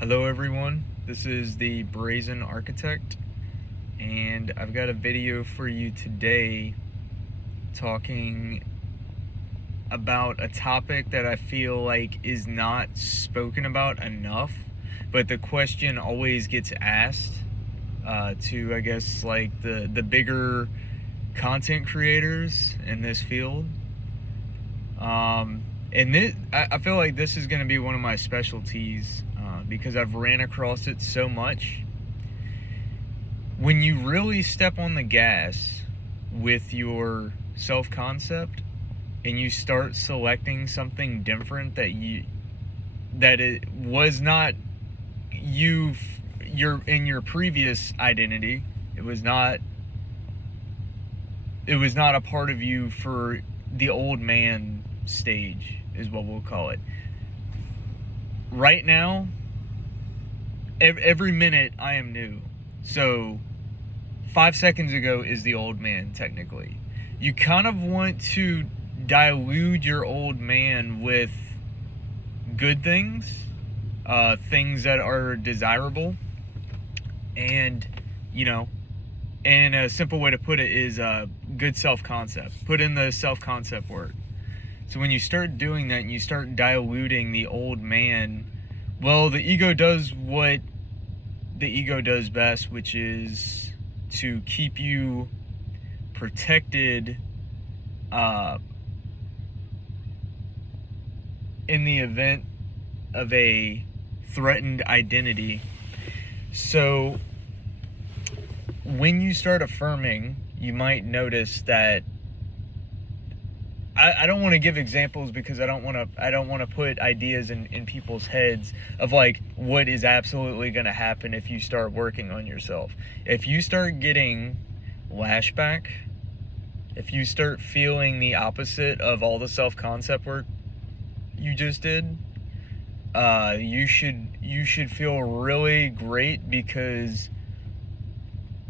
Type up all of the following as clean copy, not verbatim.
Hello everyone, this is the Brazen Architect, and I've got a video for you today talking about a topic that I feel like is not spoken about enough, but the question always gets asked to, I guess, like the bigger content creators in this field. And I feel like this is going to be one of my specialties because I've ran across it so much. When you really step on the gas with your self-concept and you start selecting something different that it was not in your previous identity, it was not a part of you for the old man stage, is what we'll call it. Right now, every minute I am new. So 5 seconds ago is the old man, technically. You kind of want to dilute your old man with good things, things that are desirable, and and a simple way to put it is good self-concept. Put in the self-concept work. So when you start doing that and you start diluting the old man, well, the ego does what the ego does best, which is to keep you protected in the event of a threatened identity. So when you start affirming, you might notice that I don't want to give examples because I don't want to put ideas in people's heads of like what is absolutely going to happen if you start working on yourself. If you start getting lashback, if you start feeling the opposite of all the self-concept work you just did, you should feel really great because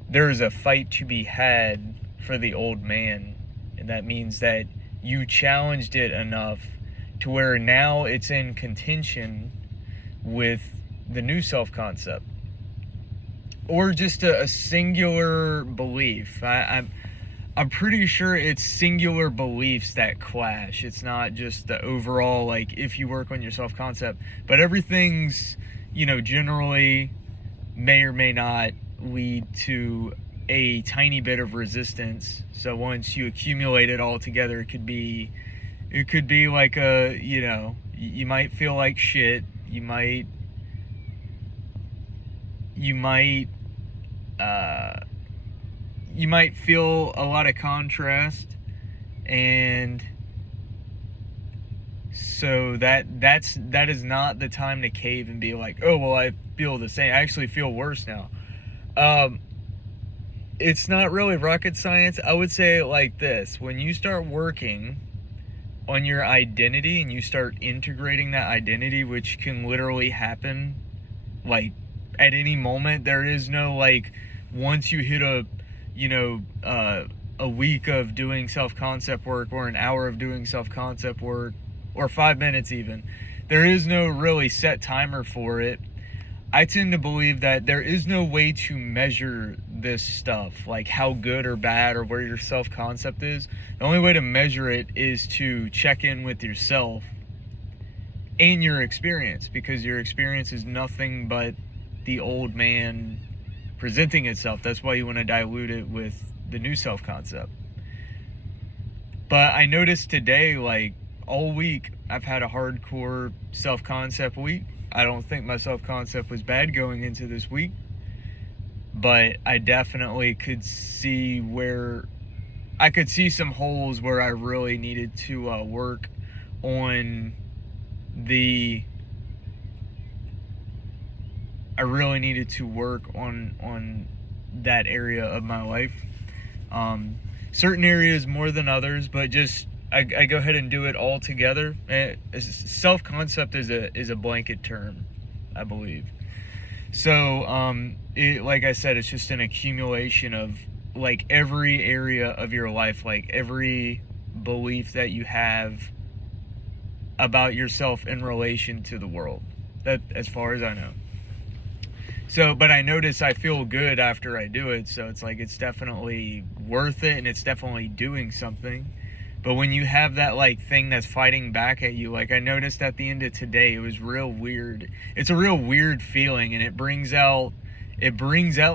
there's a fight to be had for the old man, and that means that you challenged it enough to where now it's in contention with the new self-concept, or just a singular belief. I'm pretty sure it's singular beliefs that clash. It's not just the overall, like, if you work on your self-concept, but everything's, generally may or may not lead to a tiny bit of resistance. So once you accumulate it all together, it could be like you might feel like shit. You might feel a lot of contrast, and so that is not the time to cave and be like, oh well, I feel the same. I actually feel worse now. It's not really rocket science. I would say it like this: when you start working on your identity and you start integrating that identity, which can literally happen like at any moment, there is no like once you hit a week of doing self-concept work or an hour of doing self-concept work or 5 minutes even, there is no really set timer for it. I tend to believe that there is no way to measure this stuff, like how good or bad or where your self-concept is. The only way to measure it is to check in with yourself and your experience, because your experience is nothing but the old man presenting itself. That's why you want to dilute it with the new self-concept. But I noticed today, like all week, I've had a hardcore self-concept week. I don't think my self-concept was bad going into this week, but I definitely could see some holes where I really needed to work on that area of my life. Certain areas more than others, but just I go ahead and do it all together. Self-concept is a blanket term, I believe. So, like I said, it's just an accumulation of like every area of your life, like every belief that you have about yourself in relation to the world. That, as far as I know. So, but I notice I feel good after I do it, so it's like it's definitely worth it and it's definitely doing something. But when you have that like thing that's fighting back at you, like I noticed at the end of today, it was real weird. It's a real weird feeling, and it brings out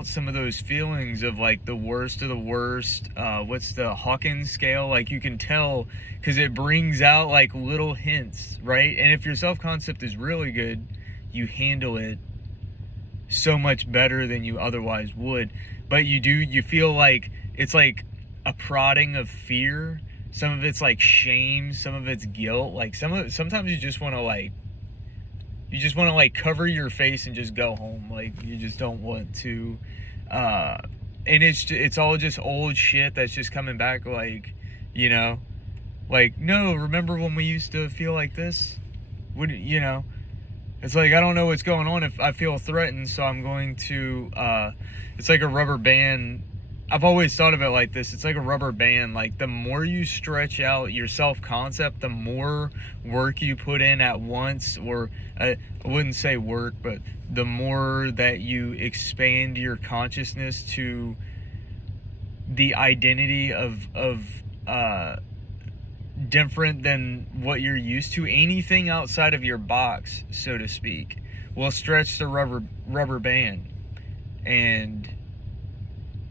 some of those feelings of like the worst of the worst. What's the Hawkins scale? Like you can tell because it brings out like little hints, right? And if your self concept is really good, you handle it so much better than you otherwise would. But you feel like it's like a prodding of fear. Some of it's like shame, some of it's guilt. Like sometimes you just want to cover your face and just go home. Like you just don't want to and it's all just old shit that's just coming back, like, you know, like, no, remember when we used to feel like this? Would you know? It's like, I don't know what's going on if I feel threatened, so I'm going to, it's like a rubber band. I've always thought of it like this. It's like a rubber band. Like, the more you stretch out your self-concept, the more work you put in at once, or I wouldn't say work, but the more that you expand your consciousness to the identity of different than what you're used to, anything outside of your box, so to speak, will stretch the rubber band. And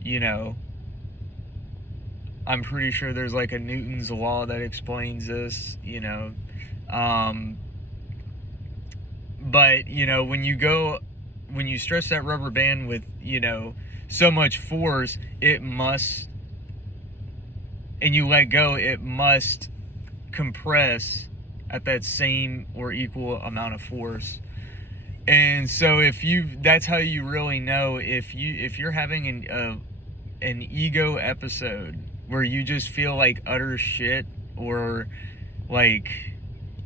you know, I'm pretty sure there's like a Newton's law that explains this, you know. But you know, when you stretch that rubber band with, you know, so much force, it must, and you let go, it must compress at that same or equal amount of force. And so that's how you really know if you're having an ego episode where you just feel like utter shit, or like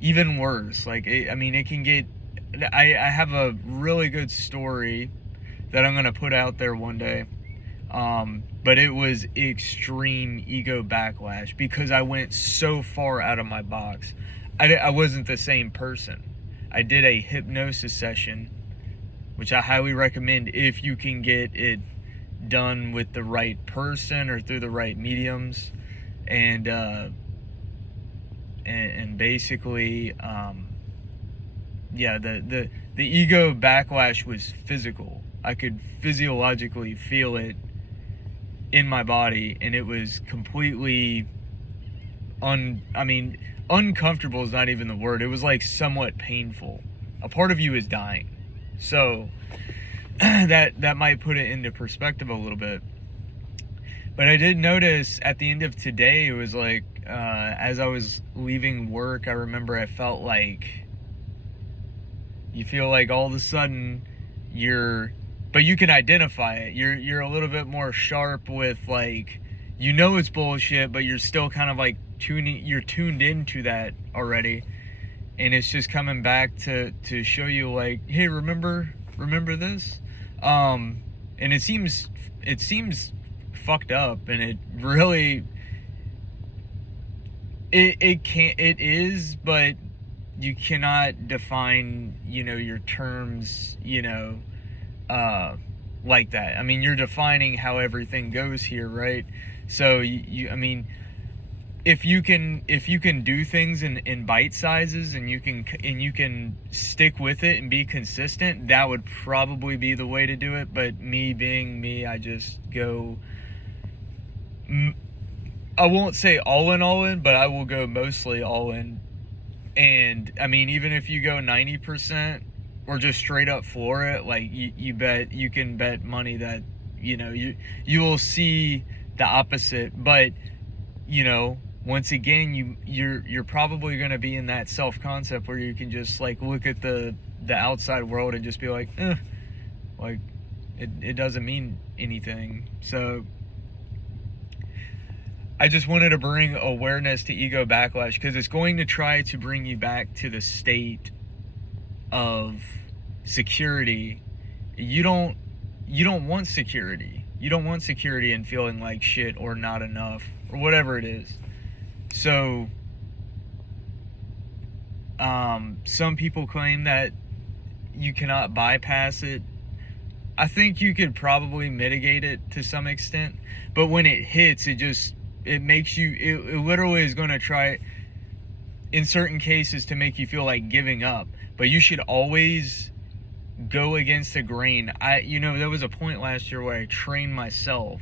even worse. Like I mean, it can get. I have a really good story that I'm gonna put out there one day. But it was extreme ego backlash because I went so far out of my box. I wasn't the same person. I did a hypnosis session, which I highly recommend if you can get it done with the right person or through the right mediums. And basically, yeah, the ego backlash was physical. I could physiologically feel it in my body, and it was completely uncomfortable is not even the word. It was like somewhat painful. A part of you is dying. So that might put it into perspective a little bit. But I did notice at the end of today, it was like, as I was leaving work, I remember I felt like, you feel like all of a sudden but you can identify it. You're a little bit more sharp with, like, you know it's bullshit, but you're still kind of like you're tuned into that already. And it's just coming back to show you, like, hey, remember this? And it seems fucked up, and it really it is, but you cannot define, you know, your terms, you know, like that. I mean, you're defining how everything goes here, right? So I mean, if you can do things in bite sizes, and you can stick with it and be consistent, that would probably be the way to do it. But me being me, I just go, I won't say all in, but I will go mostly all in. And I mean, even if you go 90% or just straight up floor it, like you can bet money that, you know, you will see the opposite. But, you know, once again, you're probably going to be in that self-concept where you can just like look at the outside world and just be like, like it doesn't mean anything. So I just wanted to bring awareness to ego backlash, because it's going to try to bring you back to the state of security. You don't want security. You don't want security and feeling like shit or not enough or whatever it is. So some people claim that you cannot bypass it. I think you could probably mitigate it to some extent, but when it hits, it makes you, it literally is going to try in certain cases to make you feel like giving up, but you should always go against the grain. There was a point last year where I trained myself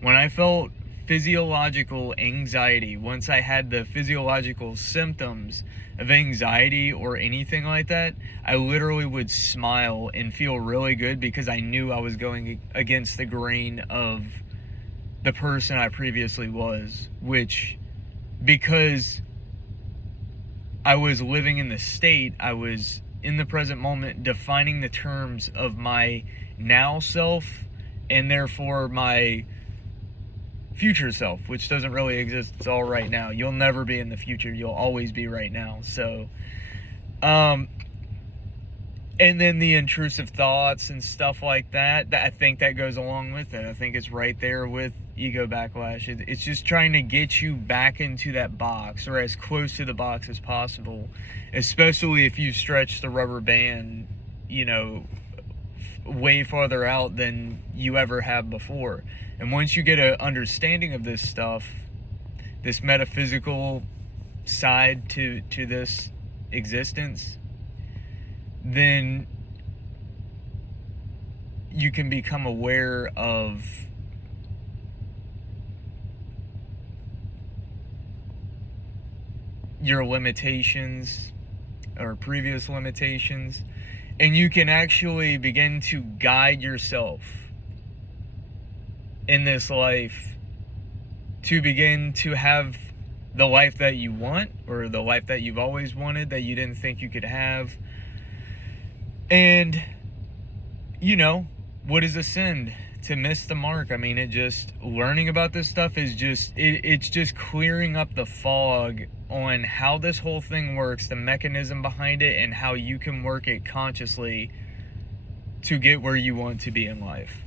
when I felt physiological anxiety. Once I had the physiological symptoms of anxiety or anything like that, I literally would smile and feel really good because I knew I was going against the grain of the person I previously was, which, because I was living in the state, I was in the present moment defining the terms of my now self and therefore my future self, which doesn't really exist. It's all right now. You'll never be in the future. You'll always be right now. So, and then the intrusive thoughts and stuff like that, I think that goes along with it. I think it's right there with ego backlash. It's just trying to get you back into that box, or as close to the box as possible, especially if you stretch the rubber band, way farther out than you ever have before. And once you get an understanding of this stuff, this metaphysical side to this existence, then you can become aware of your limitations or previous limitations, and you can actually begin to guide yourself in this life to begin to have the life that you want, or the life that you've always wanted that you didn't think you could have. And what is a sin? To miss the mark. I mean, learning about this stuff is it's just clearing up the fog on how this whole thing works, the mechanism behind it, and how you can work it consciously to get where you want to be in life.